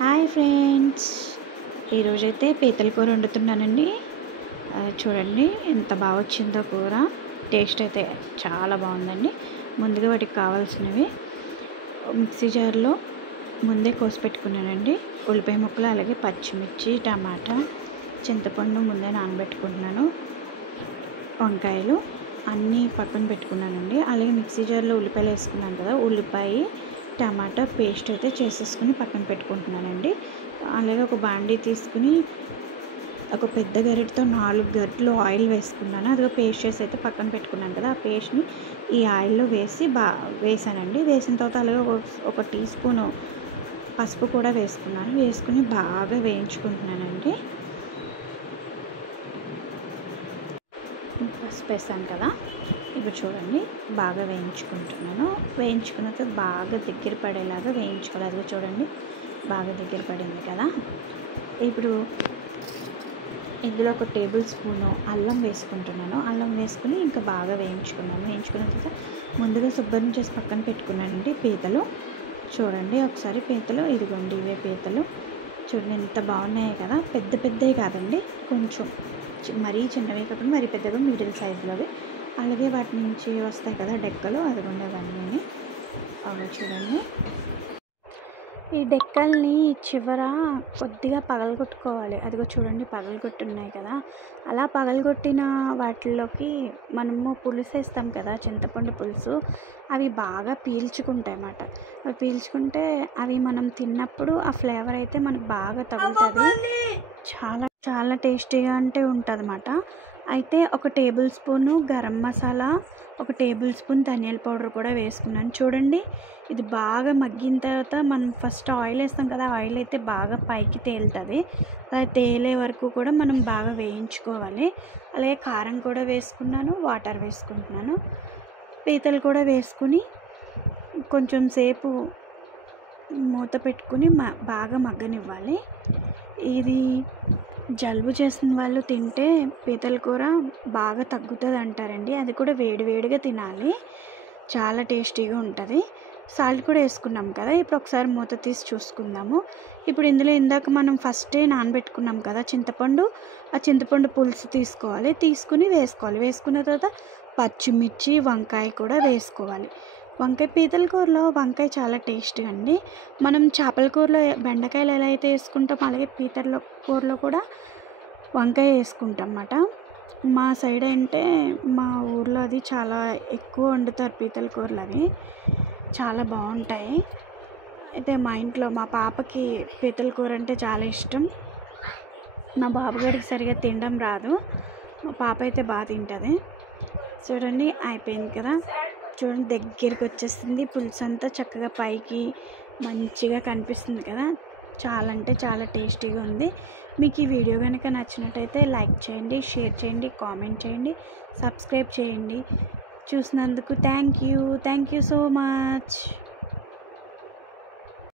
Hi friends, ఈరోజైతే పీతల కూర వండుతున్నానండి. చూడండి ఎంత బాగా వచ్చిందో కూర. టేస్ట్ అయితే చాలా బాగుందండి. ముందుగా వాటికి కావాల్సినవి మిక్సీ జార్లో ముందే కోసి పెట్టుకున్నానండి. ఉల్లిపాయ ముక్కలు, అలాగే పచ్చిమిర్చి, టమాటా, చింతపండు ముందే నానబెట్టుకుంటున్నాను. వంకాయలు అన్నీ పక్కన పెట్టుకున్నానండి. అలాగే మిక్సీ జార్లో ఉల్లిపాయలు వేసుకున్నాను కదా, ఉల్లిపాయ టమాటా పేస్ట్ అయితే చేసేసుకుని పక్కన పెట్టుకుంటున్నానండి. అలాగే ఒక బాండీ తీసుకుని ఒక పెద్ద గరిటతో 4 గరిటెలు ఆయిల్ వేసుకున్నాను. అదిగో పేస్ట్ చేసి అయితే పక్కన పెట్టుకున్నాను కదా, ఆ పేస్ట్ని ఈ ఆయిల్లో వేసానండి. వేసిన తర్వాత అలాగే ఒక టీ స్పూను పసుపు కూడా వేసుకున్నాను. వేసుకుని బాగా వేయించుకుంటున్నానండి. పసుపు వేసాను కదా, ఇప్పుడు చూడండి బాగా వేయించుకుంటున్నాను. వేయించుకున్న తర్వాత బాగా దగ్గర పడేలాగా వేయించుకోవాలి. అదిగో చూడండి బాగా దగ్గర పడింది కదా. ఇప్పుడు ఇందులో ఒక టేబుల్ స్పూను అల్లం వేసుకుంటున్నాను. అల్లం వేసుకుని ఇంకా బాగా వేయించుకున్నాను. వేయించుకున్న తర్వాత ముందుగా శుభ్రం చేసి పక్కన పెట్టుకున్నానండి పీతలు. చూడండి ఒకసారి పీతలు, ఇదిగోండి ఇవే పీతలు. చూడండి ఎంత బాగున్నాయి కదా. పెద్ద పెద్దవి కాదండి, కొంచెం మరీ చిన్నవి కాకుండా మరీ పెద్దగా మిడిల్ సైజులోవి. అలాగే వాటి నుంచి వస్తాయి కదా డెక్కలు, అదిగోండి అవన్నీ. అవి చూడండి, ఈ డెక్కల్ని చివర కొద్దిగా పగలగొట్టుకోవాలి. అదిగో చూడండి పగలగొట్టున్నాయి కదా. అలా పగలగొట్టిన వాటిల్లోకి మనము పులుసు వేస్తాం కదా, చింతపండు పులుసు, అవి బాగా పీల్చుకుంటాయి అన్నమాట. అవి పీల్చుకుంటే అవి మనం తిన్నప్పుడు ఆ ఫ్లేవర్ అయితే మనకు బాగా తగులుతుంది. చాలా చాలా టేస్టీగా అంటే ఉంటుంది అన్నమాట. అయితే ఒక టేబుల్ స్పూను గరం మసాలా, ఒక టేబుల్ స్పూన్ ధనియాల పౌడర్ కూడా వేసుకున్నాను. చూడండి ఇది బాగా మగ్గిన తర్వాత మనం ఫస్ట్ ఆయిల్ వేస్తాం కదా, ఆయిల్ అయితే బాగా పైకి తేలుతుంది. అలా తేలే వరకు కూడా మనం బాగా వేయించుకోవాలి. అలాగే కారం కూడా వేసుకున్నాను, వాటర్ వేసుకుంటున్నాను. పీతలు కూడా వేసుకుని కొంచెం సేపు మూత పెట్టుకుని బాగా మగ్గనివ్వాలి. ఇది జలుబు చేసిన వాళ్ళు తింటే పీతల కూర బాగా తగ్గుతుంది అంటారండి. అది కూడా వేడివేడిగా తినాలి, చాలా టేస్టీగా ఉంటుంది. సాల్ట్ కూడా వేసుకున్నాం కదా. ఇప్పుడు ఒకసారి మూత తీసి చూసుకుందాము. ఇప్పుడు ఇందులో ఇందాక మనం ఫస్టే నానబెట్టుకున్నాం కదా చింతపండు, ఆ చింతపండు పులుసు తీసుకోవాలి. తీసుకుని వేసుకోవాలి. వేసుకున్న తర్వాత పచ్చిమిర్చి, వంకాయ కూడా వేసుకోవాలి. వంకాయ పీతల కూరలో వంకాయ చాలా టేస్టీగా అండి. మనం చేపల కూరలో బెండకాయలు ఎలా అయితే వేసుకుంటామో అలాగే పీతల కూరలో కూడా వంకాయ వేసుకుంటాం అన్నమాట. మా సైడ్ అంటే మా ఊర్లో అది చాలా ఎక్కువ వండుతారు పీతల కూరలు. అవి చాలా బాగుంటాయి. అయితే మా ఇంట్లో మా పాపకి పీతల కూర అంటే చాలా ఇష్టం. మా బాబుగారికి సరిగా తినడం రాదు, మా పాప అయితే బాగా తింటుంది. చూడండి అయిపోయింది కదా. చూడండి దగ్గరికి వచ్చేస్తుంది, పులుసు అంతా చక్కగా పైకి మంచిగా కనిపిస్తుంది కదా. చాలా అంటే చాలా టేస్టీగా ఉంది. మీకు ఈ వీడియో కనుక నచ్చినట్టయితే లైక్ చేయండి, షేర్ చేయండి, కామెంట్ చేయండి, సబ్స్క్రైబ్ చేయండి. చూసినందుకు థ్యాంక్ యూ సో మచ్.